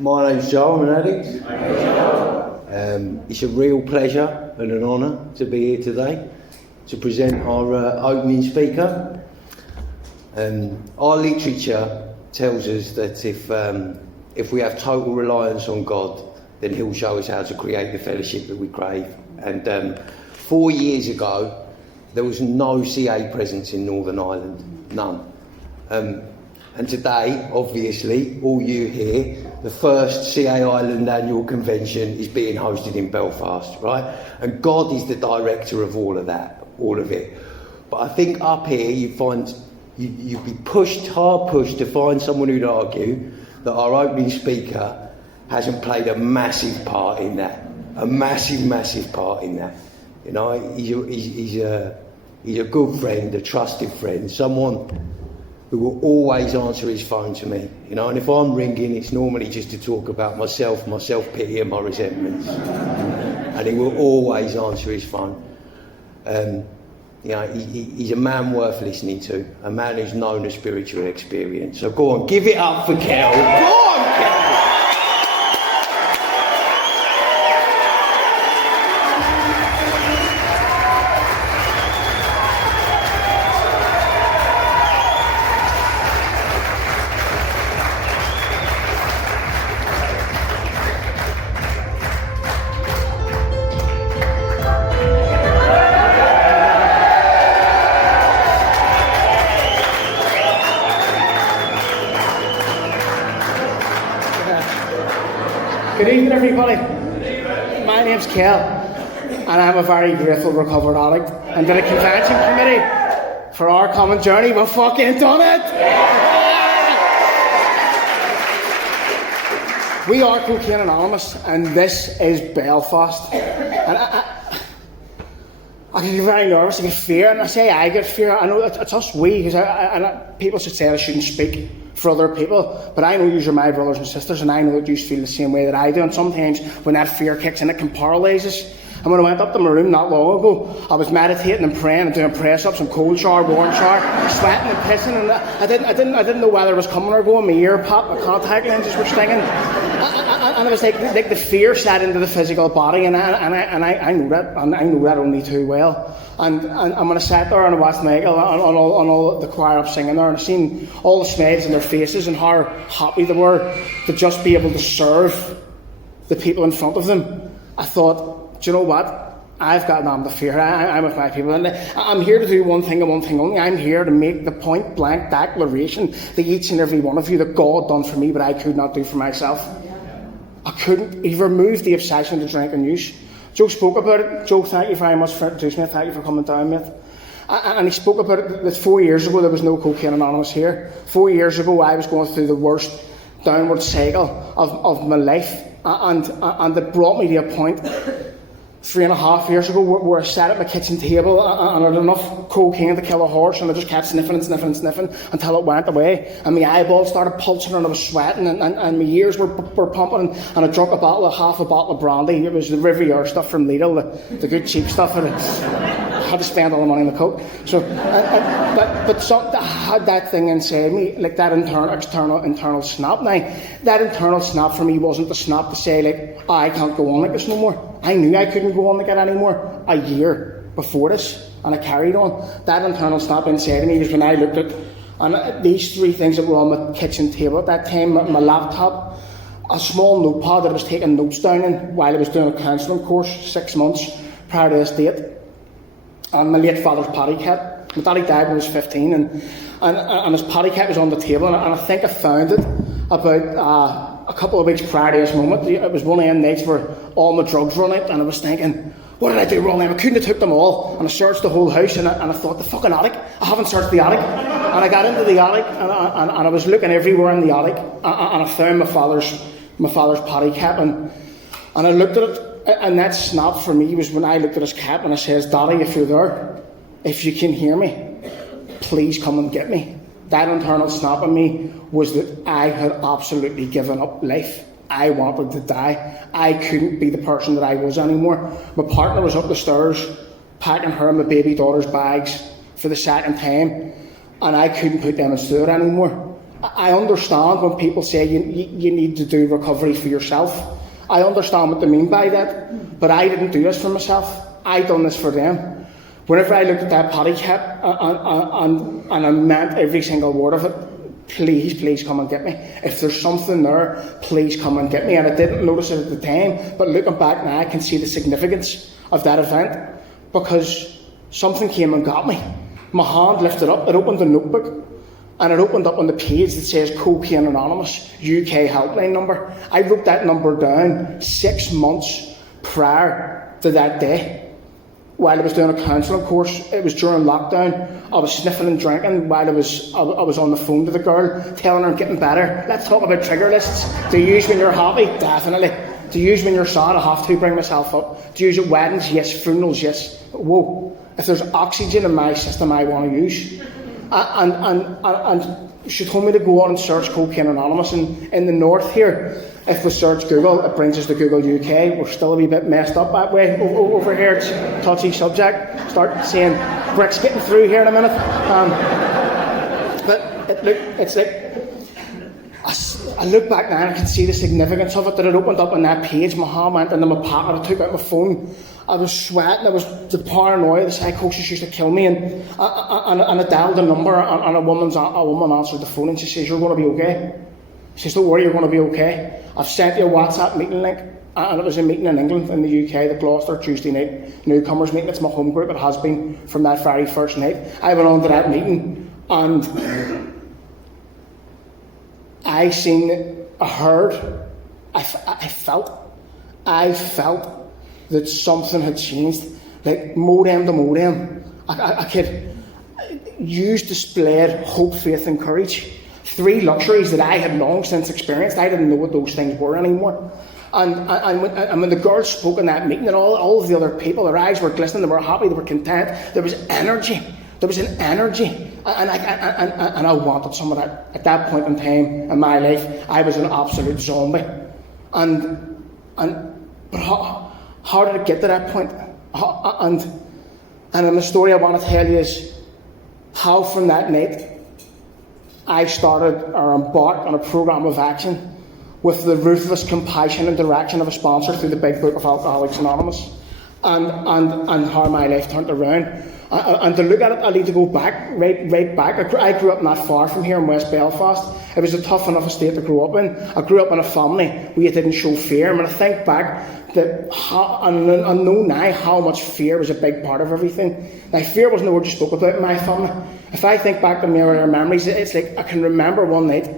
My name's Joe, I'm an addict. It's a real pleasure and an honour to be here today to present our opening speaker. Our literature tells us that if we have total reliance on God, then He'll show us how to create the fellowship that we crave. And 4 years ago, there was no CA presence in Northern Ireland, none. And today, obviously, all you here, the first CA Ireland annual convention is being hosted in Belfast, right? And God is the director of all of that, all of it. But I think up here you'd be hard pushed to find someone who'd argue that our opening speaker hasn't played a massive part in that. A massive part in that. You know, he's a good friend, a trusted friend, someone who will always answer his phone to me, you know, and if I'm ringing, it's normally just to talk about myself, my self-pity and my resentments. And he will always answer his phone. You know, he's a man worth listening to, a man who's known a spiritual experience. So go on, give it up for Kell. Go on, Kell! Good evening, everybody. My name's Kell, and I'm a very grateful recovered addict. And to the convention committee for our common journey, we've fucking done it! We are Cocaine Anonymous, and this is Belfast. And I get very nervous, I get fear, and I say I get fear. I know it's us, we, because people should say I shouldn't speak for other people, but I know you're my brothers and sisters, and I know that you feel the same way that I do, and sometimes when that fear kicks in, it can paralyse us. And when I went up to my room not long ago, I was meditating and praying and doing press-ups and cold shower, warm shower, sweating and pissing, and I didn't know whether it was coming or going. My ear popped, my contact lenses were stinging, and it was like the fear set into the physical body, and I know that, and I know that only too well. And when I sat there and I watched Michael and all the choir up singing there, and I seen all the smiles in their faces and how happy they were to just be able to serve the people in front of them, I thought, do you know what? I've got nothing to fear. I'm with my people, and I'm here to do one thing and one thing only. I'm here to make the point blank declaration to each and every one of you that God done for me, but I could not do for myself. I couldn't. He removed the obsession to drink and use. Joe spoke about it. Joe, thank you very much for introducing me. Thank you for coming down, mate. And he spoke about it that 4 years ago there was no Cocaine Anonymous here. 4 years ago I was going through the worst downward cycle of my life, and it brought me to a point 3.5 years ago where I sat at my kitchen table and I had enough cocaine to kill a horse, and I just kept sniffing until it went away, and my eyeballs started pulsing and I was sweating, and my ears were pumping, and I drank half a bottle of brandy. It was the Riviera stuff from Lidl, the good cheap stuff, and I had to spend all the money on the coke. So, but something had that thing inside me, like that internal snap. Now, that internal snap for me wasn't the snap to say like, oh, I can't go on like this no more. I knew I couldn't go on like that anymore a year before this, and I carried on. That internal snap inside of me was when I looked at, and these three things that were on my kitchen table at that time: my laptop, a small notepad that I was taking notes down in while I was doing a counselling course 6 months prior to this date, and my late father's paddy cat. My daddy died when I was 15, and his paddy cat was on the table, and I think I found it about a couple of weeks prior to this moment. It was one of them nights where all my drugs run out, and I was thinking, what did I do wrong? I couldn't have took them all, and I searched the whole house, and I thought, the fucking attic, I haven't searched the attic. And I got into the attic, and I was looking everywhere in the attic, and I found my father's paddy cap, and I looked at it, and that snap for me was when I looked at his cap and I says, Daddy, if you're there, if you can hear me, please come and get me. That internal snap in me was that I had absolutely given up life. I wanted to die. I couldn't be the person that I was anymore. My partner was up the stairs packing her and my baby daughter's bags for the second time, and I couldn't put them in store anymore. I understand when people say you need to do recovery for yourself. I understand what they mean by that, but I didn't do this for myself. I done this for them. Whenever I looked at that paddy cap and I meant every single word of it, please come and get me. If there's something there, please come and get me. And I didn't notice it at the time, but looking back now, I can see the significance of that event, because something came and got me. My hand lifted up, it opened a notebook, and it opened up on the page that says Cocaine Anonymous UK helpline number. I wrote that number down 6 months prior to that day, while I was doing a counselling course. It was during lockdown. I was sniffing and drinking while I was on the phone to the girl, telling her I'm getting better. Let's talk about trigger lists. Do you use when you're happy? Definitely. Do you use when you're sad? I have to bring myself up. Do you use at weddings? Yes. Funerals? Yes. Whoa. If there's oxygen in my system, I want to use. And she told me to go on and search Cocaine Anonymous in the north here. If we search Google, it brings us to Google UK. We're still a wee bit messed up that way over here. It's a touchy subject. Start seeing bricks getting through here in a minute. But it's like, I look back now and I can see the significance of it, that it opened up on that page. My hand went into my pocket, I took out my phone. I was sweating, I was the paranoia, the psychosis used to kill me, and I dialed a number, and a woman answered the phone, and she says, "You're going to be okay." She says, "Don't worry, you're going to be okay. I've sent you a WhatsApp meeting link," and it was a meeting in England, in the UK, the Gloucester Tuesday night newcomers meeting. It's my home group, it has been from that very first night. I went on to that meeting, and I seen, I heard, I felt that something had changed, like modem to modem. I could use displayed hope, faith and courage. 3 luxuries that I had long since experienced. I didn't know what those things were anymore. And when the girls spoke in that meeting, and all of the other people, their eyes were glistening, they were happy, they were content, there was energy. There was an energy, and I wanted some of that. At that point in time in my life, I was an absolute zombie. But how did it get to that point? And the story I want to tell you is how from that night I started or embarked on a programme of action with the ruthless compassion and direction of a sponsor through the Big Book of Alcoholics Anonymous, and how my life turned around. And to look at it, I need to go back, right back. I grew up not far from here in West Belfast. It was a tough enough estate to grow up in. I grew up in a family where you didn't show fear. And when I think back, I know now how much fear was a big part of everything. Now, fear wasn't the word you spoke about in my family. If I think back to my earlier memories, it's like I can remember one night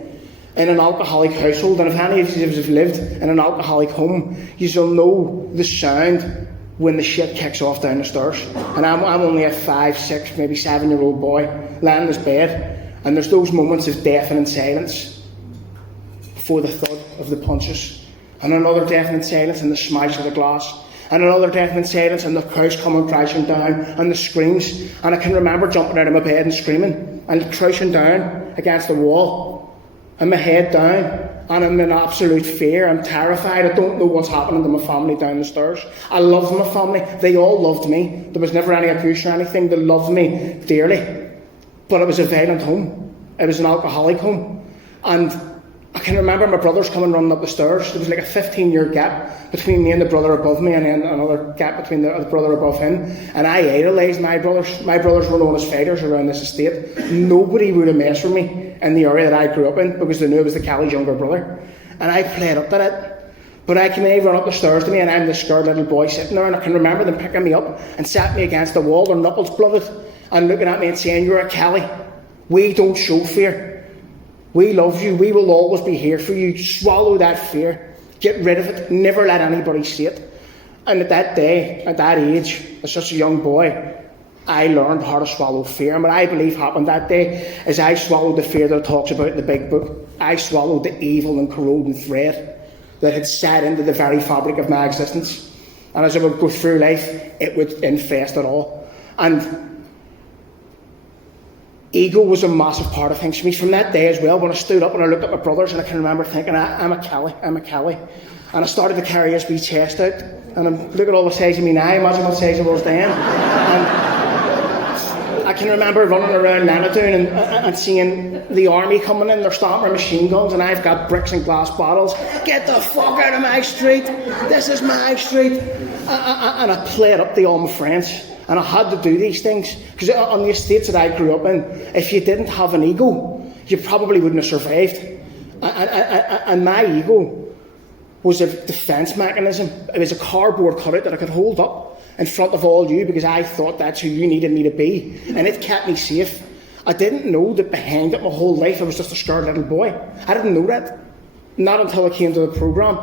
in an alcoholic household, and if any of you have lived in an alcoholic home, you'll know the sound when the shit kicks off down the stairs. And I'm only a 5, 6, maybe 7-year-old boy lying in his bed, and there's those moments of deafening silence before the thud of the punches, and another deafening silence and the smash of the glass, and another deafening silence and the couch coming crashing down and the screams. And I can remember jumping out of my bed and screaming and crouching down against the wall and my head down. And I'm in absolute fear. I'm terrified. I don't know what's happening to my family down the stairs. I love my family. They all loved me. There was never any abuse or anything. They loved me dearly. But it was a violent home. It was an alcoholic home. And I can remember my brothers coming running up the stairs. There was like a 15-year gap between me and the brother above me, and then another gap between the brother above him. And I idolised my brothers. My brothers were known as fighters around this estate. Nobody would have messed with me in the area that I grew up in, because they knew I was the Kelly's younger brother. And I played up to that. But I can run up the stairs to me, and I'm this scared little boy sitting there, and I can remember them picking me up and sat me against the wall, their knuckles blooded, and looking at me and saying, "You're a Kelly. We don't show fear. We love you. We will always be here for you. Swallow that fear. Get rid of it. Never let anybody see it." And at that day, at that age, as such a young boy, I learned how to swallow fear. And what I believe happened that day is I swallowed the fear that it talks about in the Big Book. I swallowed the evil and corroding thread that had set into the very fabric of my existence. And as I would go through life, it would infest it all. And ego was a massive part of things for me from that day as well. When I stood up and I looked at my brothers, and I can remember thinking, I'm a Kelly. And I started to carry this wee chest out, and look at all the size of me now, imagine what size I was then. And can remember running around Lannadoon and seeing the army coming in, they're stomping machine guns, and I've got bricks and glass bottles. Get the fuck out of my street! This is my street! And I played up to all my friends, and I had to do these things. Because on the estates that I grew up in, if you didn't have an ego, you probably wouldn't have survived. And my ego was a defence mechanism. It was a cardboard cutout that I could hold up in front of all you because I thought that's who you needed me to be. And it kept me safe. I didn't know that behind it my whole life I was just a scared little boy. I didn't know that. Not until I came to the programme.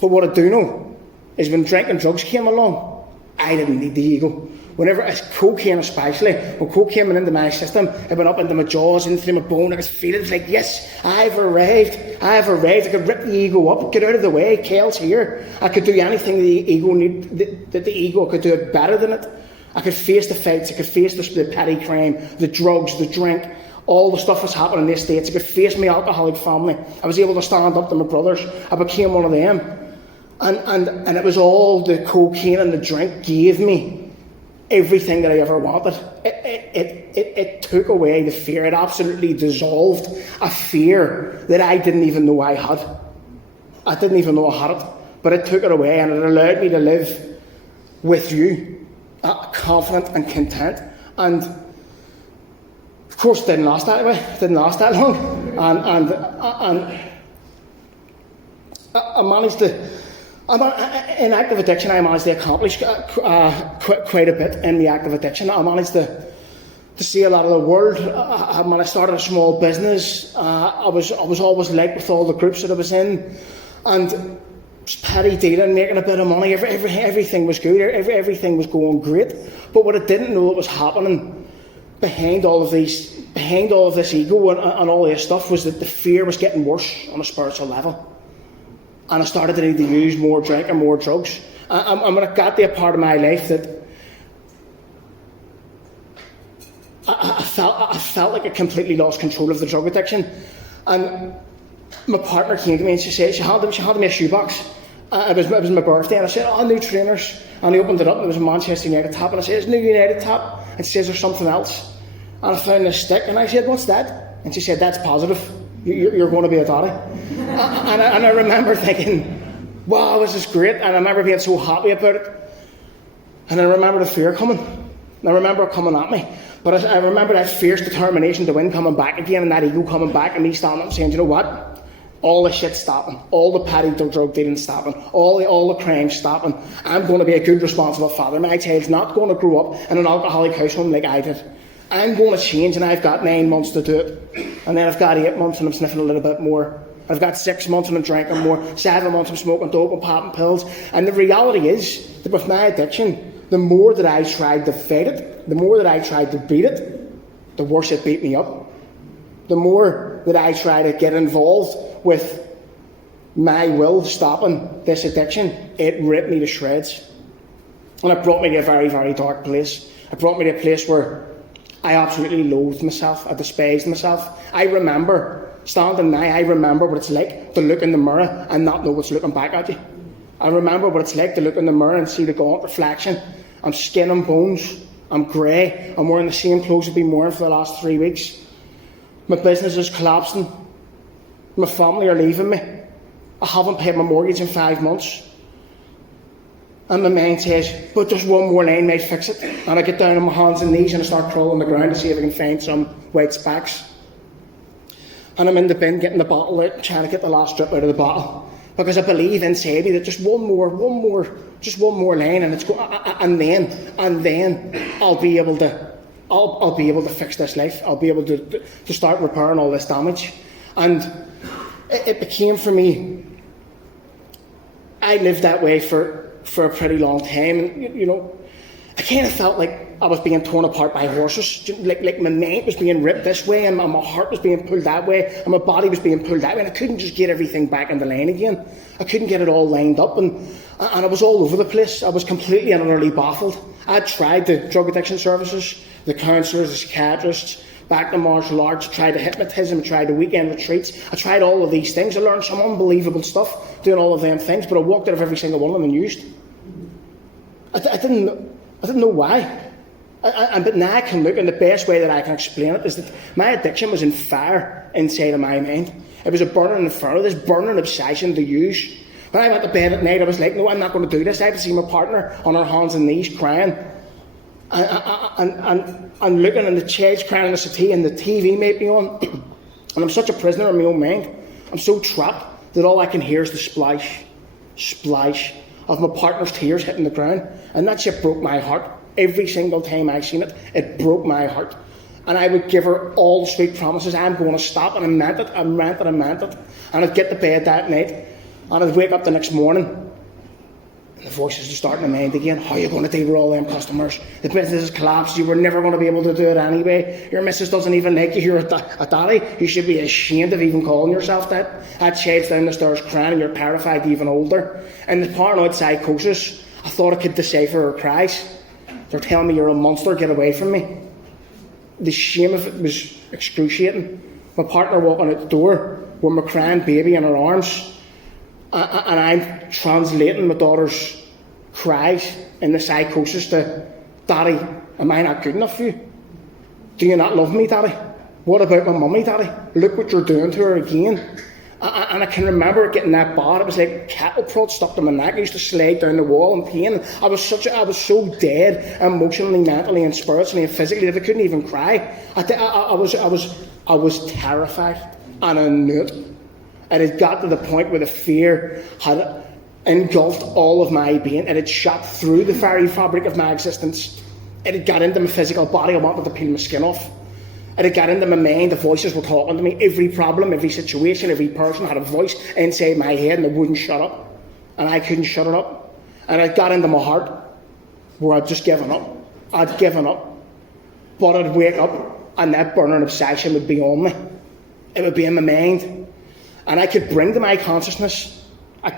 But what I do know is when drink and drugs came along, I didn't need the ego. Whenever cocaine especially, when cocaine went into my system, it went up into my jaws, into my bone, I could feel it. It was like, yes, I've arrived. I could rip the ego up, get out of the way, Kell's here. I could do anything the ego that the ego could do it better than it. I could face the fights, I could face the petty crime, the drugs, the drink, all the stuff that's happening in the States. I could face my alcoholic family. I was able to stand up to my brothers. I became one of them. And it was all the cocaine and the drink gave me everything that I ever wanted. It took away the fear. It absolutely dissolved a fear that I didn't even know I had. I didn't even know I had it. But it took it away, and it allowed me to live with you, confident and content. And of course, it didn't last that way. It didn't last that long. And I managed to. In active addiction, I managed to accomplish quite a bit in the active addiction. I managed to see a lot of the world. When I started a small business, I was always liked with all the groups that I was in, and just petty dealing, making a bit of money. Everything was good. Everything was going great. But what I didn't know that was happening behind all of this ego and all this stuff was that the fear was getting worse on a spiritual level. And I started to need to use more drink and more drugs. And when it got to a part of my life that I felt like I completely lost control of the drug addiction. And my partner came to me and she handed me a shoebox. It was my birthday, and I said, "Oh, new trainers." And he opened it up, and it was a Manchester United tap. And I said, "It's a new United tap." And she says, "There's something else." And I found this stick, and I said, "What's that?" And she said, "That's positive. You're going to be a daddy." And I remember thinking, wow, this is great. And I remember being so happy about it. And I remember the fear coming. And I remember it coming at me. But I remember that fierce determination to win coming back again, and that ego coming back, and me standing up and saying, "You know what? All the shit's stopping. All the petty drug dealing stopping. All the crime stopping. I'm going to be a good, responsible father. My child's not going to grow up in an alcoholic household like I did. I'm going to change, and I've got 9 months to do it. And then I've got 8 months, and I'm sniffing a little bit more. I've got 6 months, and I'm drinking more. 7 months, I'm smoking dope and popping pills." And the reality is that with my addiction, the more that I tried to fight it, the more that I tried to beat it, the worse it beat me up. The more that I try to get involved with my will stopping this addiction, it ripped me to shreds. And it brought me to a very, very dark place. It brought me to a place where I absolutely loathed myself. I despised myself. I remember standing now, I remember what it's like to look in the mirror and not know what's looking back at you. I remember what it's like to look in the mirror and see the gaunt reflection. I'm skin and bones. I'm grey. I'm wearing the same clothes I've been wearing for the last 3 weeks. My business is collapsing. My family are leaving me. I haven't paid my mortgage in 5 months. And my mind says, "But just one more line might fix it." And I get down on my hands and knees and I start crawling on the ground to see if I can find some white specks. And I'm in the bin getting the bottle out, trying to get the last drip out of the bottle. Because I believe inside me that just one more line, and it's and then I'll be able to fix this life. I'll be able to start repairing all this damage. And it became for me. I lived that way for a pretty long time, and I kind of felt like I was being torn apart by horses. Like my mind was being ripped this way, and my heart was being pulled that way, and my body was being pulled that way, and I couldn't just get everything back in the line again. I couldn't get it all lined up, and I was all over the place. I was completely and utterly baffled. I tried the drug addiction services, the counsellors, the psychiatrists, back to martial arts, tried the hypnotism, tried the weekend retreats. I tried all of these things. I learned some unbelievable stuff doing all of them things, but I walked out of every single one of them and used. I didn't know why. But now I can look, and the best way that I can explain it is that my addiction was in fire inside of my mind. It was a burning inferno, this burning obsession to use. When I went to bed at night, I was like, no, I'm not going to do this. I have to see my partner on her hands and knees crying. And looking, and the child's crying in the settee, and the TV might be on. And I'm such a prisoner in my own mind. I'm so trapped that all I can hear is the splash, splash of my partner's tears hitting the ground. And that shit broke my heart. Every single time I seen it, it broke my heart. And I would give her all the sweet promises. I'm going to stop, and I meant it, I meant it, I meant it. And I'd get to bed that night, and I'd wake up the next morning, and the voices would start in my mind again. How are you going to deal with all them customers? The business has collapsed. You were never going to be able to do it anyway. Your missus doesn't even like you. You're a daddy. You should be ashamed of even calling yourself that. That child's down the stairs crying, and you're terrified even older. And the paranoid psychosis, I thought I could decipher her cries. They're telling me you're a monster, get away from me. The shame of it was excruciating. My partner walking out the door with my crying baby in her arms, and I'm translating my daughter's cries in the psychosis to, Daddy, am I not good enough for you? Do you not love me, Daddy? What about my mummy, Daddy? Look what you're doing to her again. And I can remember getting that bad. It was like cattle prod stuck to my neck. I used to slide down the wall in pain. I was so dead, emotionally, mentally, and spiritually, and physically, that I couldn't even cry. I was terrified, and I knew it. And it got to the point where the fear had engulfed all of my being. It had shot through the very fabric of my existence. It had got into my physical body. I wanted to peel my skin off. It had got into my mind. The voices were talking to me. Every problem, every situation, every person had a voice inside my head, and it wouldn't shut up. And I couldn't shut it up. And it got into my heart where I'd just given up. I'd given up. But I'd wake up, and that burning obsession would be on me. It would be in my mind. And I could bring to my consciousness. But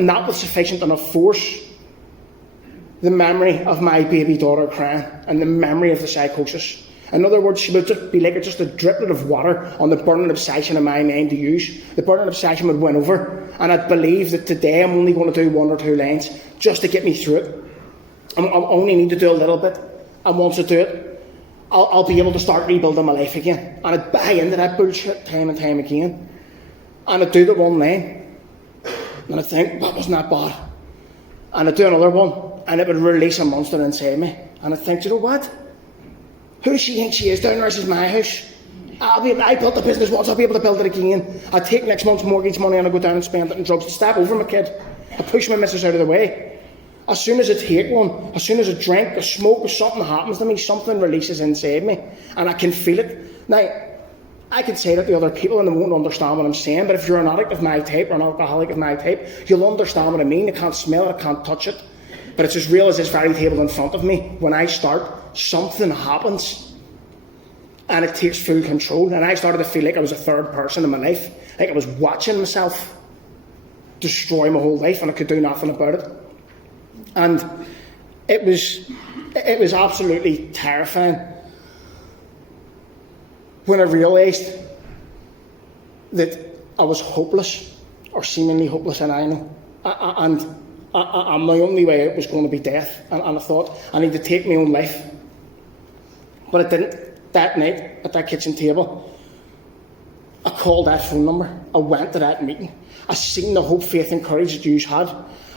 not with sufficient enough force, the memory of my baby daughter crying, and the memory of the psychosis. In other words, she would just be like just a driplet of water on the burning obsession in my mind to use. The burning obsession would win over, and I'd believe that today I'm only going to do 1 or 2 lines just to get me through it. I only need to do a little bit, and once I do it, I'll be able to start rebuilding my life again. And I'd buy into that bullshit time and time again. And I'd do the 1 line, and I'd think, that wasn't that bad. And I'd do another one, and it would release a monster inside me. And I'd think, you know what? Who does she think she is? Down there, this is my house. I built the business once, I'll be able to build it again. I'd take next month's mortgage money and I'd go down and spend it on drugs to stab over my kid. I'd push my missus out of the way. As soon as I take one, as soon as I drink, or smoke, or something happens to me, something releases inside me. And I can feel it. Now, I can say that to other people and they won't understand what I'm saying, but if you're an addict of my type or an alcoholic of my type, you'll understand what I mean. I can't smell it, I can't touch it. But it's as real as this very table in front of me. When I start, something happens. And it takes full control. And I started to feel like I was a third person in my life. Like I was watching myself destroy my whole life and I could do nothing about it. And it was absolutely terrifying when I realised that I was hopeless, or seemingly hopeless, and I know. And my only way out was going to be death. And I thought, I need to take my own life. But I didn't. That night, at that kitchen table, I called that phone number. I went to that meeting. I seen the hope, faith and courage that you had.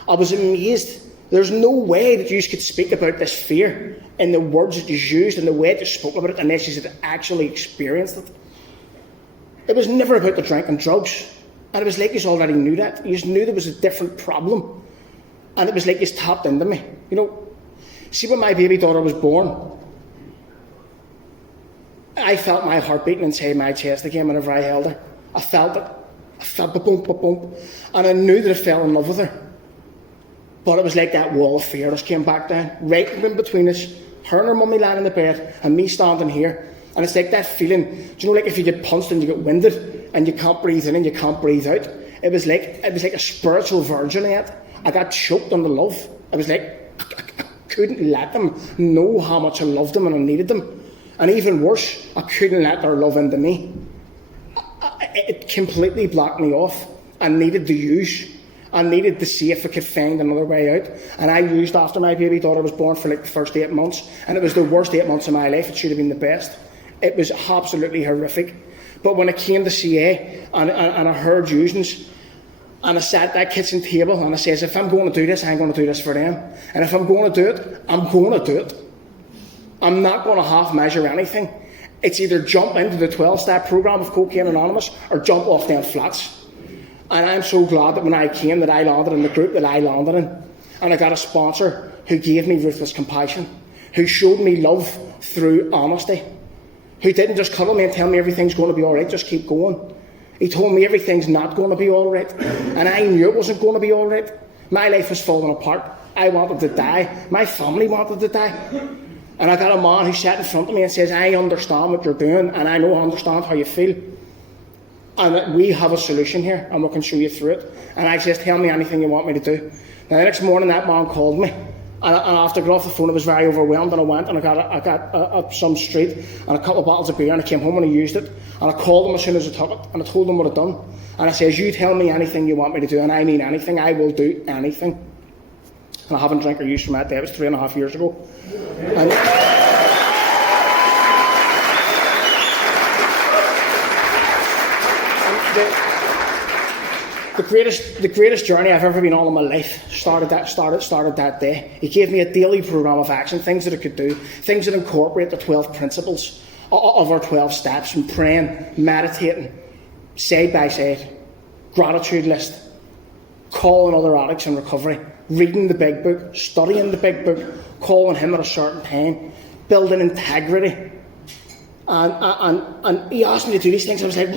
I was amazed. There's no way that you could speak about this fear in the words that you used and the way that you spoke about it unless you had actually experienced it. It was never about the drink and drugs. And it was like you already knew that. You just knew there was a different problem. And it was like you tapped into me. You know, see, when my baby daughter was born, I felt my heart beating inside my chest again whenever I held her. I felt it. I felt the bump, bump. And I knew that I fell in love with her. But it was like that wall of fear just came back down, right in between us, her and her mummy lying in the bed, and me standing here. And it's like that feeling, do you know, like if you get punched and you get winded, and you can't breathe in and you can't breathe out? It was like a spiritual virgin yet. I got choked on the love. It was like, I couldn't let them know how much I loved them and I needed them. And even worse, I couldn't let their love into me. It completely blocked me off. I needed to use. I needed to see if I could find another way out. And I used after my baby daughter was born for like the first 8 months, and it was the worst 8 months of my life. It should have been the best. It was absolutely horrific. But when I came to CA and I heard usings, and I sat at that kitchen table and I says, if I'm going to do this, I'm going to do this for them. And if I'm going to do it, I'm going to do it. I'm not going to half measure anything. It's either jump into the 12-step program of Cocaine Anonymous or jump off them flats. And I'm so glad that when I came that I landed in the group that I landed in. And I got a sponsor who gave me ruthless compassion, who showed me love through honesty, who didn't just cuddle me and tell me everything's going to be all right, just keep going. He told me everything's not going to be all right. And I knew it wasn't going to be all right. My life was falling apart. I wanted to die. My family wanted to die. And I got a man who sat in front of me and says, I understand what you're doing, and I know I understand how you feel. And that we have a solution here, and we can show you through it. And I says, tell me anything you want me to do. Now, the next morning, that man called me. And after I got off the phone, I was very overwhelmed, and I went and I got some street and a couple of bottles of beer, and I came home and I used it. And I called him as soon as I took it, and I told him what I'd done. And I says, you tell me anything you want me to do, and I mean anything. I will do anything. And I haven't drank or used from that day. It was 3.5 years ago. And the greatest journey I've ever been on in my life started that day. He gave me a daily program of action, things that I could do, things that incorporate the 12 principles of our 12 steps, from praying, meditating, side by side, gratitude list, calling other addicts in recovery, reading the big book, studying the big book, calling him at a certain time, building integrity. And he asked me to do these things. I was like,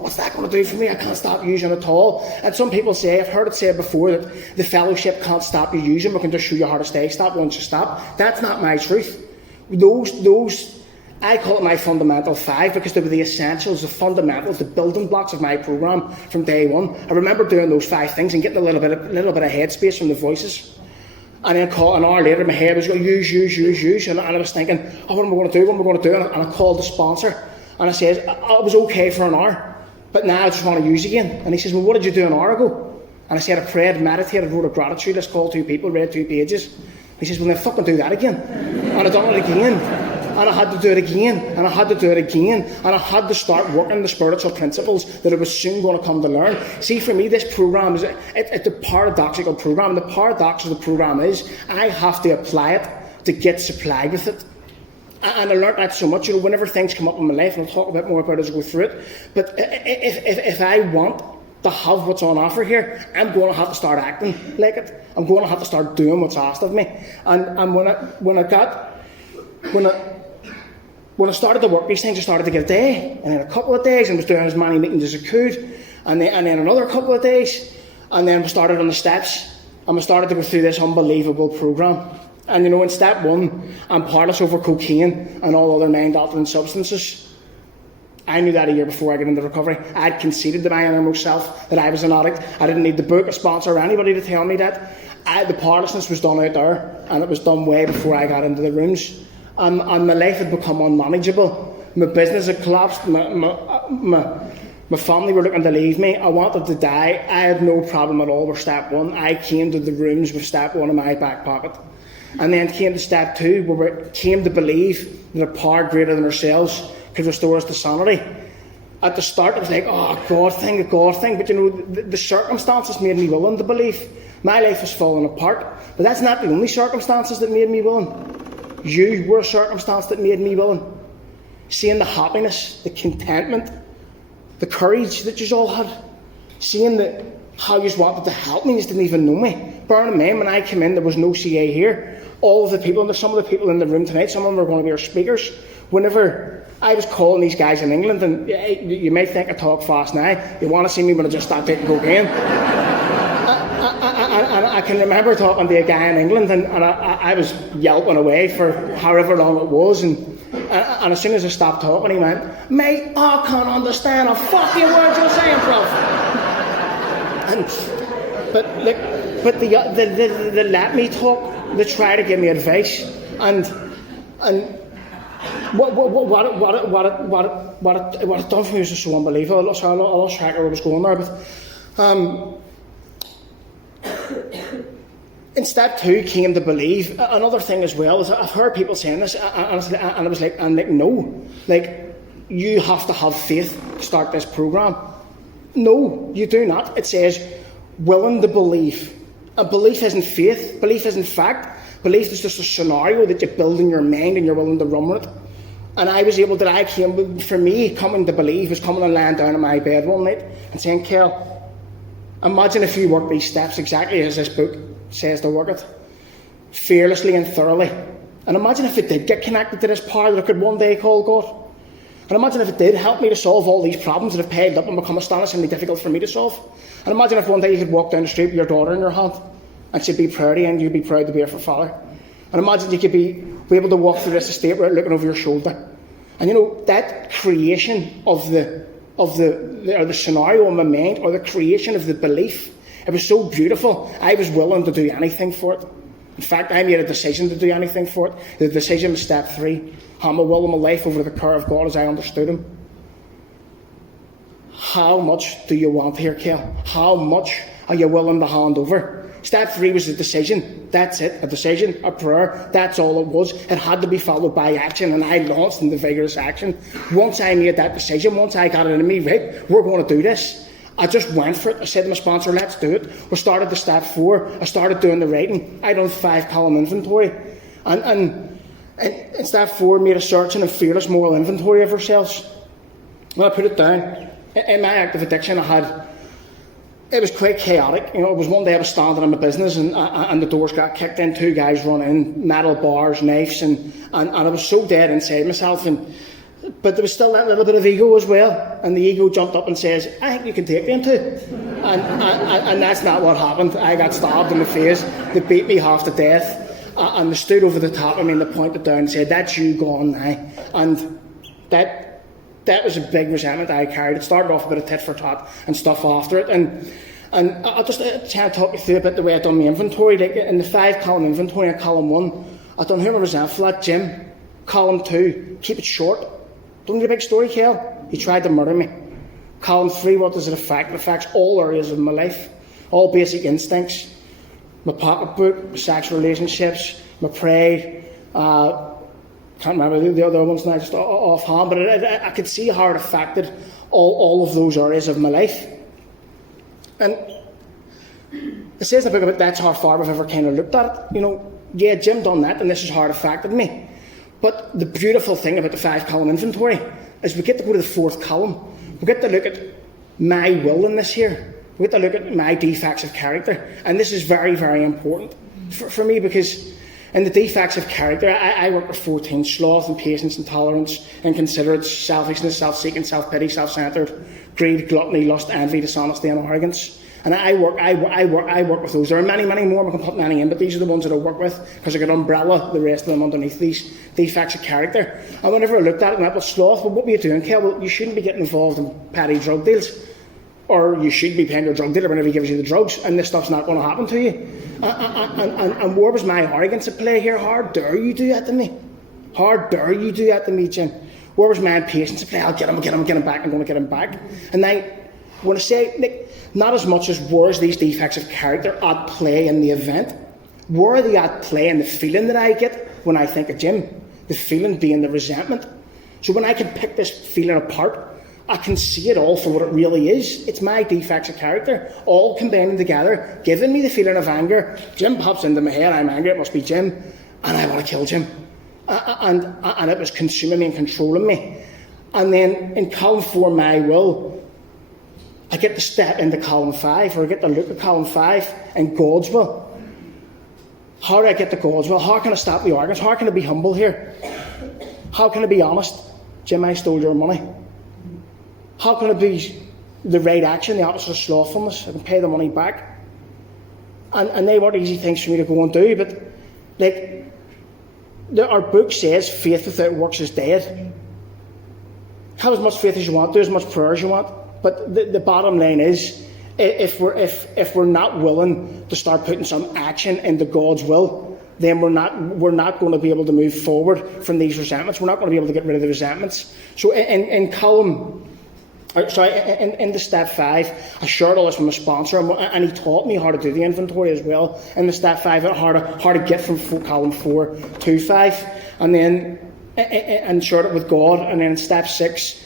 what's that going to do for me? I can't stop using at all. And some people say, I've heard it said before, that the fellowship can't stop you using. We can just show you how to stay stop once you stop. That's not my truth. Those I call it my fundamental 5, because they were the essentials, the fundamentals, the building blocks of my program from day one. I remember doing those 5 things and getting a little bit of headspace from the voices. And then an hour later, my head was going, use. And I was thinking, oh, what am I going to do? And I called the sponsor. And I said, I was okay for an hour, but now I just want to use again. And he says, well, what did you do an hour ago? And I said, I prayed, meditated, wrote a gratitude list, called 2 people, read 2 pages. He says, well, then fucking do that again. And I done it again. And I had to do it again, and I had to do it again, and I had to start working the spiritual principles that I was soon going to come to learn. See, for me, this program is it's a paradoxical program. The paradox of the program is I have to apply it to get supplied with it. And I learned that so much, whenever things come up in my life, and I'll talk a bit more about it as I go through it. But if I want to have what's on offer here, I'm going to have to start acting like it. I'm going to have to start doing what's asked of me. And when I started to work these things, I started to get a day, and then a couple of days, and was doing as many meetings as I could, and then another couple of days, and then we started on the steps, and we started to go through this unbelievable program. And in step 1, I'm powerless over cocaine and all other mind-altering substances. I knew that a year before I got into recovery. I had conceded to my innermost self that I was an addict. I didn't need the book, a sponsor, or anybody to tell me that. The powerlessness was done out there, and it was done way before I got into the rooms. And my life had become unmanageable. My business had collapsed. My family were looking to leave me. I wanted to die. I had no problem at all with step 1. I came to the rooms with step 1 in my back pocket. And then came to step 2, where we came to believe that a power greater than ourselves could restore us to sanity. At the start, it was like, oh, a God thing. But the circumstances made me willing to believe. My life was falling apart. But that's not the only circumstances that made me willing. You were a circumstance that made me willing. Seeing the happiness, the contentment, the courage that you all had. Seeing how you wanted to help me, you didn't even know me. Bearing in mind, when I came in, there was no CA here. All of the people, and there's some of the people in the room tonight, some of them are going to be our speakers. Whenever I was calling these guys in England, and you may think I talk fast now, you want to see me when I just start taking cocaine. And I can remember talking to a guy in England, and I was yelping away for however long it was, and as soon as I stopped talking, he went, mate, I can't understand a fucking word you're saying, prof. But they let me talk. They try to give me advice, and what it done for me was just so unbelievable. So I lost track of where I was going there, but In step 2 came to believe. Another thing as well is I've heard people saying this, and I was like, no, like, you have to have faith to start this program. No, you do not. It says willing to believe. A belief isn't faith. Belief isn't fact. Belief is just a scenario that you build in your mind and you're willing to run with it. And for me, coming to believe was coming and lying down in my bed one night and saying, Kell, imagine if you work these steps exactly as this book says to work it, fearlessly and thoroughly. And imagine if it did get connected to this power that I could one day call God. And imagine if it did help me to solve all these problems that have piled up and become astonishingly difficult for me to solve. And imagine if one day you could walk down the street with your daughter in your hand and she'd be proud of you and you'd be proud to be her father. And imagine you could be able to walk through this estate without looking over your shoulder. And you know, that creation of the scenario in my mind, or the creation of the belief, it was so beautiful, I was willing to do anything for it. In fact, I made a decision to do anything for it. The decision was step 3. Hand my will and my life over to the care of God as I understood him. How much do you want here, Kell? How much are you willing to hand over? Step 3 was a decision. That's it. A decision, a prayer. That's all it was. It had to be followed by action, and I launched into vigorous action. Once I made that decision, once I got it in me, right, we're going to do this. I just went for it. I said to my sponsor, let's do it. We started the step 4. I started doing the writing. I done 5-column inventory. And step 4 made a searching and fearless moral inventory of ourselves. When I put it down, in my active addiction, it was quite chaotic. You know, it was one day I was standing in my business and the doors got kicked in, 2 guys run in, metal bars, knives, and I was so dead inside myself. But there was still that little bit of ego as well. And the ego jumped up and says, I think you can take them too. And that's not what happened. I got stabbed in the face. They beat me half to death. And they stood over the top of me and they pointed down and said, that's you gone now. And that was a big resentment I carried. It started off a bit of tit for tat and stuff after it. And I'll just try to talk you through a bit the way I done my inventory. Like in the 5-column inventory, in column 1, I done who am I resentful at? Jim. Column 2, keep it short. Don't need a big story, Kell. He tried to murder me. Column 3, what does it affect? It affects all areas of my life, all basic instincts. My pocketbook, my sexual relationships, my pride. Can't remember the other ones now just offhand, but I could see how it affected all of those areas of my life. And it says in the book about that's how far I've ever kind of looked at it. You know, yeah, Jim done that, and this is how it affected me. But the beautiful thing about the 5-column inventory is we get to go to the 4th column. We get to look at my will in this here. We get to look at my defects of character. And this is very, very important for me, because in the defects of character, I work with 14: sloth, impatience, intolerance, inconsiderate, selfishness, self-seeking, self-pity, self-centered, greed, gluttony, lust, envy, dishonesty, and arrogance. And I work with those. There are many, many more. We can put many in, but these are the ones that I work with because I could umbrella the rest of them underneath these defects of character. And whenever I looked at it and went, well, sloth, well, what were you doing, Kell? Well, you shouldn't be getting involved in petty drug deals. Or you should be paying your drug dealer whenever he gives you the drugs, and this stuff's not going to happen to you. And where was my arrogance at play here? How dare you do that to me? How dare you do that to me, Jim? Where was my impatience at play? I'll get him back, I'm going to get him back. And I want to say, like, not as much as where's these defects of character at play in the event. Where are they at play in the feeling that I get when I think of Jim? The feeling being the resentment. So when I can pick this feeling apart, I can see it all for what it really is. It's my defects of character, all combining together, giving me the feeling of anger. Jim pops into my head, I'm angry, it must be Jim, and I want to kill Jim. And it was consuming me and controlling me. And then in column 4, my will, I get to step into column 5, or I get to look at column 5 and God's will. How do I get to God's will? How can I stop the arrogance? How can I be humble here? How can I be honest? Jim, I stole your money. How can it be the right action, the opposite of slothfulness? I can pay the money back. And they weren't easy things for me to go and do, but like our book says, faith without works is dead. Have as much faith as you want, do as much prayer as you want, but the bottom line is, if we're not willing to start putting some action into God's will, then we're not going to be able to move forward from these resentments. We're not going to be able to get rid of the resentments. So in column In the step 5, I shared all this with my sponsor, and he taught me how to do the inventory as well. In the step 5, how to get from column 4 to 5, and then and shared it with God. And then in step 6,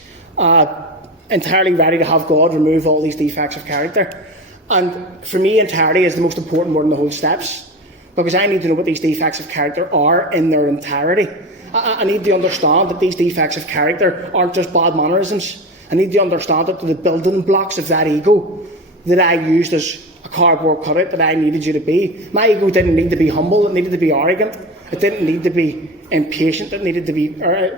entirely ready to have God remove all these defects of character. And for me, entirety is the most important word in the whole steps, because I need to know what these defects of character are in their entirety. I need to understand that these defects of character aren't just bad mannerisms. I need to understand that the building blocks of that ego that I used as a cardboard cutout that I needed you to be. My ego didn't need to be humble, it needed to be arrogant. It didn't need to be impatient, it needed to be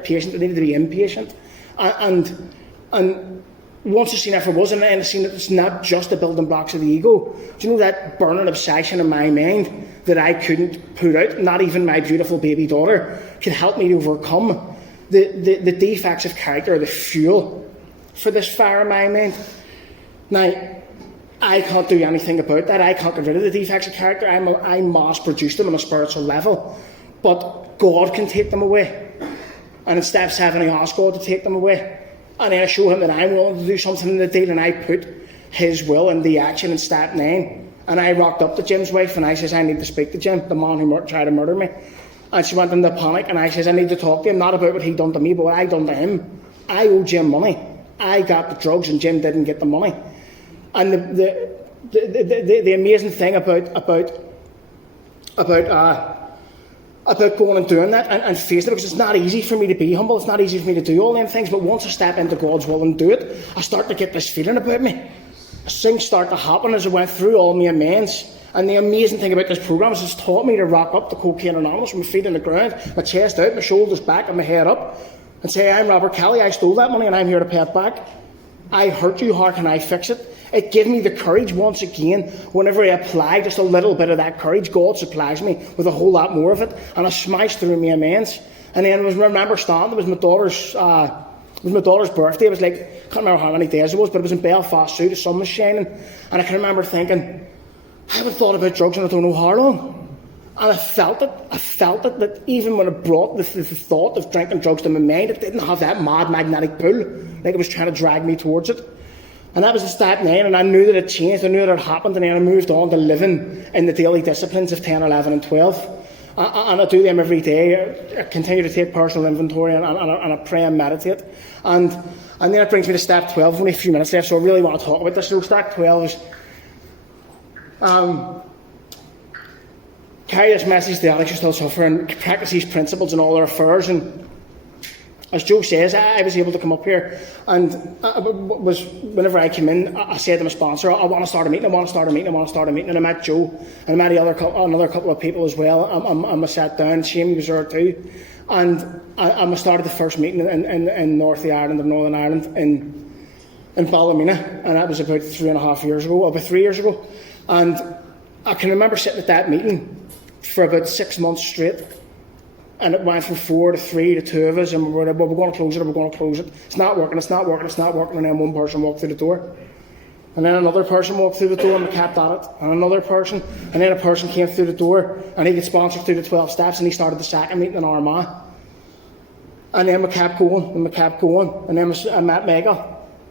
patient, it needed to be impatient. And once I seen if it was, and I seen that it's not just the building blocks of the ego. Do you know that burning obsession in my mind that I couldn't put out? Not even my beautiful baby daughter could help me to overcome the defects of character, the fuel for this fire in my mind. Now, I can't do anything about that. I can't get rid of the defects of character. I mass produce them on a spiritual level. But God can take them away. And in step 7, I ask God to take them away. And then I show him that I'm willing to do something in the deal, and I put his will in the action in step 9. And I rocked up to Jim's wife, and I says, I need to speak to Jim, the man who tried to murder me. And she went into panic, and I says, I need to talk to him, not about what he done to me, but what I done to him. I owe Jim money. I got the drugs, and Jim didn't get the money. And the amazing thing about going and doing that and facing it, because it's not easy for me to be humble, it's not easy for me to do all them things, but once I step into God's will and do it, I start to get this feeling about me. Things start to happen as I went through all my amends. And the amazing thing about this programme is it's taught me to rock up to Cocaine Anonymous with my feet on the ground, my chest out, my shoulders back and my head up, and say, I'm Robert Kelly, I stole that money and I'm here to pay it back. I hurt you, how can I fix it? It gave me the courage once again. Whenever I apply just a little bit of that courage, God supplies me with a whole lot more of it, and I smashed through my amends. And then I remember standing, it was my daughter's birthday. It was like, I can't remember how many days it was, but it was in Belfast too, the sun was shining. And I can remember thinking, I haven't thought about drugs in I don't know how long. And I felt it, that even when it brought the thought of drinking drugs to my mind, it didn't have that mad magnetic pull, like it was trying to drag me towards it. And that was at step 9, and I knew that it changed, I knew that it happened, and then I moved on to living in the daily disciplines of 10, 11 and 12. And I do them every day. I continue to take personal inventory, and I pray and meditate. And then it brings me to step 12, only a few minutes left, so I really want to talk about this. So step 12 is carry this message to the addicts who still suffer and practice these principles in all their affairs. And as Joe says, I was able to come up here, and whenever I came in, I said to my sponsor, I want to start a meeting, and I met Joe, and I met another couple of people as well, and I sat down, Shane was there too, and I started the first meeting in North Ireland, or Northern Ireland, in Ballymena, and that was about 3 years ago, and I can remember sitting at that meeting for about 6 months straight. And it went from 4 to 3 to 2 of us, and we're going to close it, It's not working. And then one person walked through the door. And then another person walked through the door, and we kept at it. And another person. And then a person came through the door, and he got sponsored through the 12 steps, and he started the second meeting in Armagh. And then we kept going. And then I met Megan.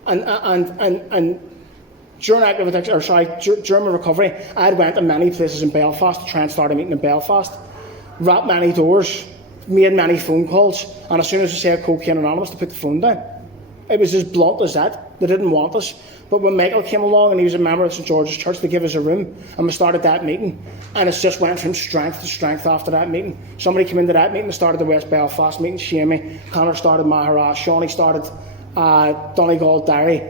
And during my recovery, I had went to many places in Belfast to try and start a meeting in Belfast. Rapped many doors, made many phone calls, and as soon as I said Cocaine Anonymous, to put the phone down. It was as blunt as that. They didn't want us. But when Michael came along, and he was a member of St George's Church, they gave us a room, and we started that meeting. And it just went from strength to strength after that meeting. Somebody came into that meeting and started the West Belfast meeting, Shamey. Connor started Maharaj. Shawnee started Donegal Dairy.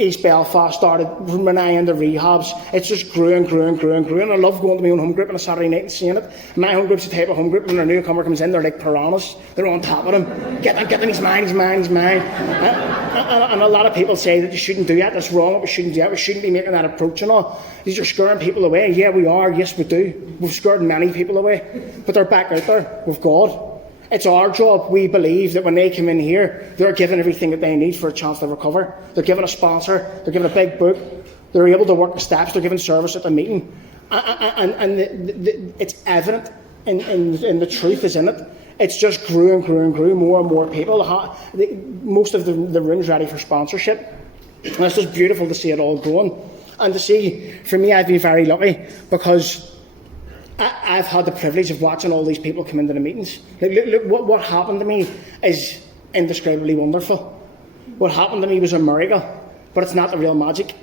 East Belfast started Renee in the rehabs. It just grew and grew and grew and grew. And I love going to my own home group on a Saturday night and seeing it. My home group's the type of home group when a newcomer comes in, they're like piranhas. They're on top of him. Get him, he's mine. And a lot of people say that you shouldn't do that. That's wrong. We shouldn't do that. We shouldn't be making that approach and all. These are scaring people away. Yeah, we are. Yes, we do. We've scared many people away. But they're back out there with God. It's our job. We believe that when they come in here, they're given everything that they need for a chance to recover. They're given a sponsor. They're given a big book. They're able to work the steps. They're given service at the meeting. And it's evident, and the truth is in it. it's just grew and grew and grew, more and more people. Most of the room's ready for sponsorship. And it's just beautiful to see it all growing. And to see, for me, I've been very lucky because I've had the privilege of watching all these people come into the meetings. Look what happened to me is indescribably wonderful. What happened to me was a miracle, but it's not the real magic.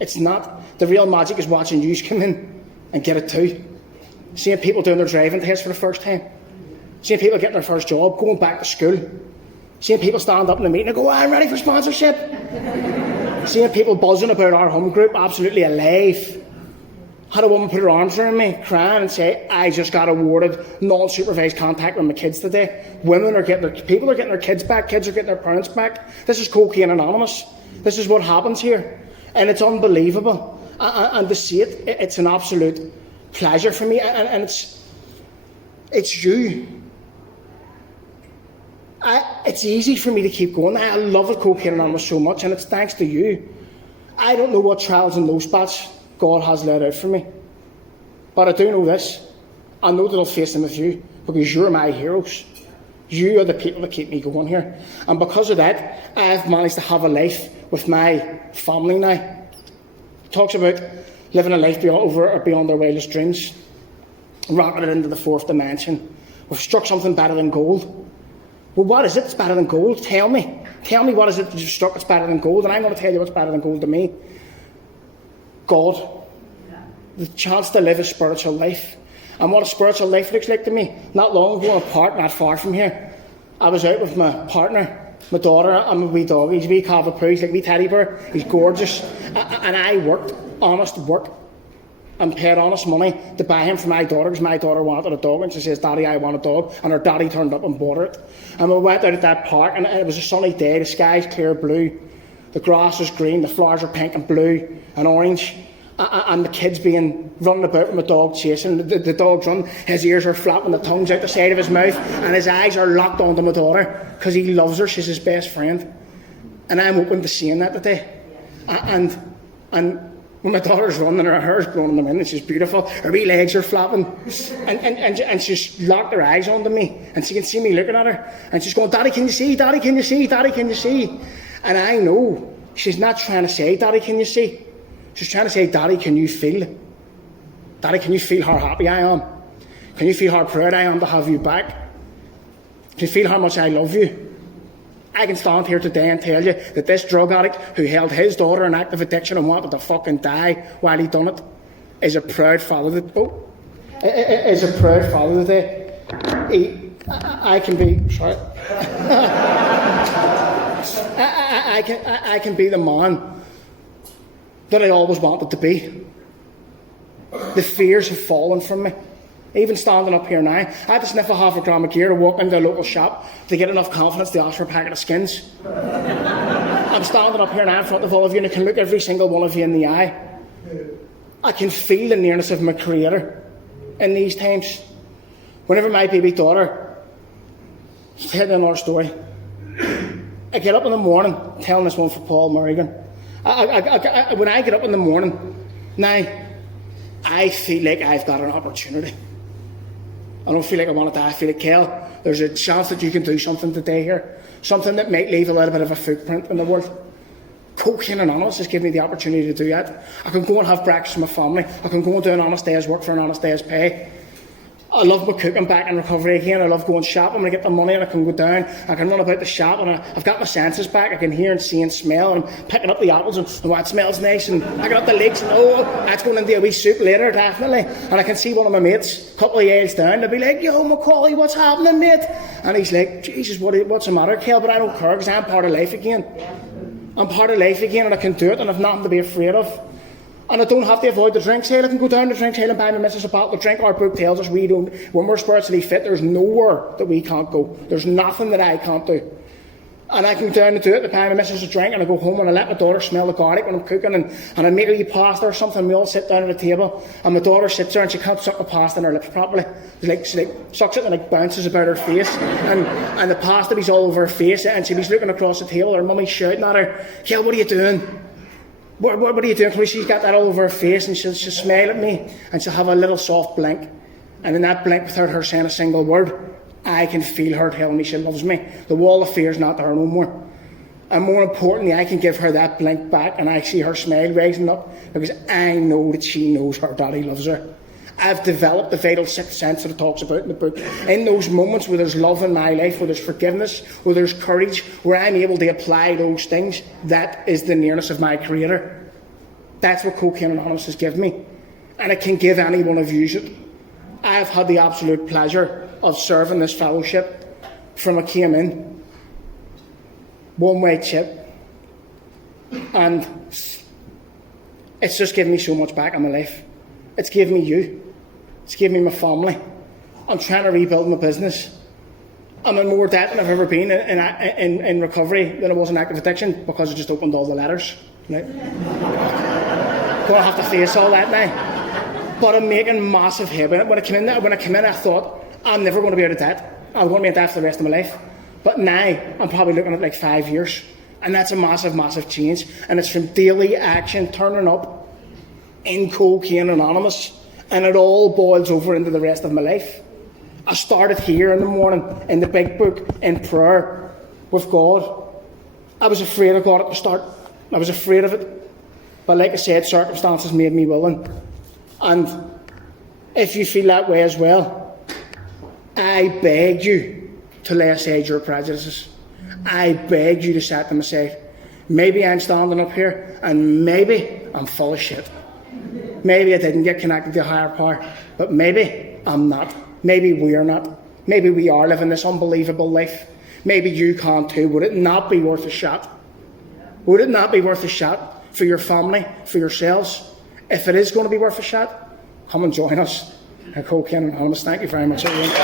It's not. The real magic is watching you come in and get it too. Seeing people doing their driving test for the first time. Seeing people getting their first job, going back to school. Seeing people stand up in the meeting and go, I'm ready for sponsorship. Seeing people buzzing about our home group, absolutely alive. Had a woman put her arms around me, crying and say, I just got awarded non-supervised contact with my kids today. People are getting their kids back, kids are getting their parents back. This is Cocaine Anonymous. This is what happens here. And it's unbelievable. And to see it, it's an absolute pleasure for me. And it's you. It's easy for me to keep going. I love it, Cocaine Anonymous, so much, and it's thanks to you. I don't know what trials and low spots God has laid out for me. But I do know this. I know that I'll face them with you, because you're my heroes. You are the people that keep me going here. And because of that, I've managed to have a life with my family now. It talks about living a life beyond their wildest dreams. Rocketed into the fourth dimension. We've struck something better than gold. Well, what is it that's better than gold? Tell me. Tell me what is it that you've struck that's better than gold, and I'm going to tell you what's better than gold to me. God. The chance to live a spiritual life. And what a spiritual life looks like to me. Not long ago, in a park not far from here, I was out with my partner, my daughter, and my wee dog. He's a wee cavapoo, he's like a wee teddy bear. He's gorgeous. And I worked, honest work, and paid honest money to buy him for my daughter, because my daughter wanted a dog, and she says, Daddy, I want a dog. And her daddy turned up and bought it. And we went out at that park, and it was a sunny day. The sky's clear blue. The grass is green. The flowers are pink and blue and orange. And the kids being running about with my dog chasing. The dog's running. His ears are flapping. The tongue's out the side of his mouth. And his eyes are locked onto my daughter because he loves her. She's his best friend. And I'm open to seeing that today. And when my daughter's running, her hair's blowing in the wind, and she's beautiful. Her wee legs are flapping, and she's locked her eyes onto me, and she can see me looking at her, and she's going, Daddy, can you see? Daddy, can you see? Daddy, can you see? And I know she's not trying to say, Daddy, can you see? She's trying to say, Daddy, can you feel? Daddy, can you feel how happy I am? Can you feel how proud I am to have you back? Can you feel how much I love you? I can stand here today and tell you that this drug addict who held his daughter in active addiction and wanted to fucking die while he done it is a proud father. Is a proud father today. I can be sorry. I can be the man that I always wanted to be. The fears have fallen from me. Even standing up here now, I had to sniff a half a gram of gear to walk into a local shop to get enough confidence to ask for a packet of skins. I'm standing up here now in front of all of you, and I can look every single one of you in the eye. I can feel the nearness of my Creator in these times. Whenever my baby daughter, I'll tell you another story. I get up in the morning, telling this one for Paul Morrigan. When I get up in the morning, now, I feel like I've got an opportunity. I don't feel like I want to die. I feel like, Kell, there's a chance that you can do something today here. Something that might leave a little bit of a footprint in the world. Cocaine Anonymous has given me the opportunity to do that. I can go and have breakfast with my family. I can go and do an honest day's work for an honest day's pay. I love my cooking back in recovery again. I love going shopping. When I get the money and I can go down, I can run about the shop, and I've got my senses back. I can hear and see and smell, and I'm picking up the apples and it smells nice, and picking up the leeks, and that's going into a wee soup later, definitely. And I can see one of my mates, a couple of aisles down, they'll be like, Yo, Macaulay, what's happening, mate? And he's like, Jesus, what's the matter, Kell? But I don't care, because I'm part of life again. I'm part of life again, and I can do it, and I've nothing to be afraid of. And I don't have to avoid the drink sale. I can go down to the drink sale and buy my missus a bottle of drink. Our book tells us when we're spiritually fit, there's nowhere that we can't go. There's nothing that I can't do. And I can go down and do it, and buy my missus a drink, and I go home and I let my daughter smell the garlic when I'm cooking, and I make her eat pasta or something, and we all sit down at the table, and my daughter sits there and she can't suck the pasta in her lips properly. She sucks it and it bounces about her face, and the pasta is all over her face, and she's looking across the table, her mummy's shouting at her, Kell, what are you doing? What are you doing? She's got that all over her face, and she'll smile at me, and she'll have a little soft blink. And in that blink, without her saying a single word, I I can feel her telling me she loves me. The wall of fear is not there no more. And more importantly, I can give her that blink back and I see her smile rising up because I know that she knows her daddy loves her. I've developed the vital sixth sense that it talks about in the book. In those moments where there's love in my life, where there's forgiveness, where there's courage, where I'm able to apply those things, that is the nearness of my Creator. That's what Cocaine Anonymous has given me. And it can give any one of you it. I have had the absolute pleasure of serving this fellowship from I came in. One-way chip. And it's just given me so much back in my life. It's given me you. It's given me my family. I'm trying to rebuild my business. I'm in more debt than I've ever been in recovery than I was in active addiction because I just opened all the letters. Right? Gonna have to face all that now. But I'm making massive headway. When I came in, I thought I'm never going to be out of debt. I'm going to be in debt for the rest of my life. But now I'm probably looking at like 5 years, and that's a massive, massive change. And it's from daily action, turning up in Cocaine Anonymous. And it all boils over into the rest of my life. I started here in the morning, in the big book, in prayer with God. I was afraid of God at the start. I was afraid of it. But like I said, circumstances made me willing. And if you feel that way as well, I beg you to lay aside your prejudices. I beg you to set them aside. Maybe I'm standing up here, and maybe I'm full of shit. Maybe I didn't get connected to a higher power, but maybe I'm not. Maybe we're not. Maybe we are living this unbelievable life. Maybe you can too. Would it not be worth a shot? Would it not be worth a shot for your family, for yourselves? If it is going to be worth a shot, come and join us at Cocaine Anonymous. Thank you very much, everyone.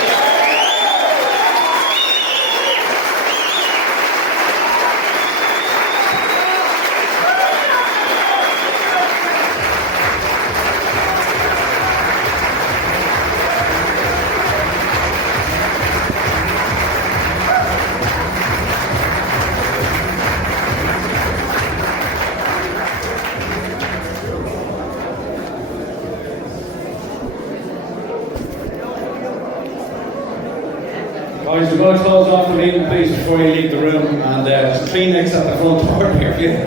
Guys, we're going to close off the meeting, please, before you leave the room, and there's Kleenex at the front door here.